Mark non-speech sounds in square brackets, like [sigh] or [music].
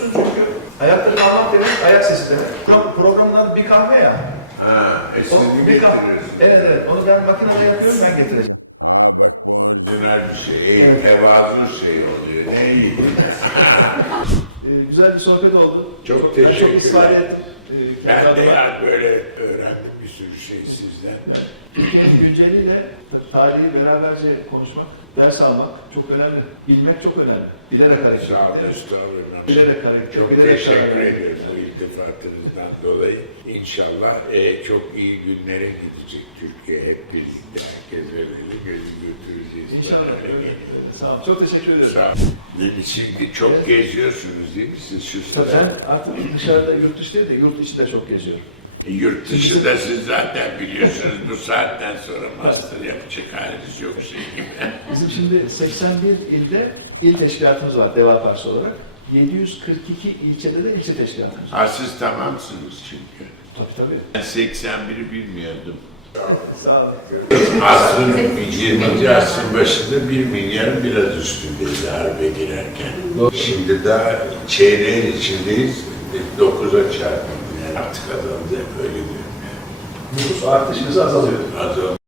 otursun çünkü ayakta kalmak demek ayak sesi demek. Pro- Programın adı bir kahve ya. Ha, esnedi bir kahve. Evet evet. Onu ben makinede yapıyorum ben getireceğim. Döner bir şey, ev, tevazu şey oluyor. Ne iyi. [laughs] Ee, güzel bir sohbet oldu. Çok istifade ettim. Ee, Ben de ya böyle tarihi beraberce konuşmak, ders almak çok önemli. Bilmek çok önemli. Bilerek hareket etmek. Bilerek hareket Çok bilerek teşekkür ederim bu iltifatınızdan dolayı. İnşallah e, çok iyi günlere gidecek Türkiye hep birlikte. Herkes böyle gözü götüreceğiz. İnşallah. öyle. Sağ olun. Çok teşekkür ederim. Sağ olun. Şimdi çok geziyorsunuz değil mi siz şu sıra? ben artık dışarıda yurt dışı değil de yurt içi de çok geziyorum. Yurt dışında siz zaten biliyorsunuz bu saatten sonra master yapacak haliniz yok şey gibi. Bizim şimdi 81 ilde il teşkilatımız var Deva Partisi olarak. 742 ilçede de ilçe teşkilatımız var. Ha siz tamamsınız çünkü. Tabii tabii. Ben 81'i bilmiyordum. Sağ olun. Asrın 20. asrın başında 1 milyarın biraz üstündeyiz harbe girerken. Şimdi daha çeyreğin içindeyiz. 9'a çarpıldı. Yani artık azaldı hep öyle görünüyor. Nüfus artış hızı azalıyor. Azaldı.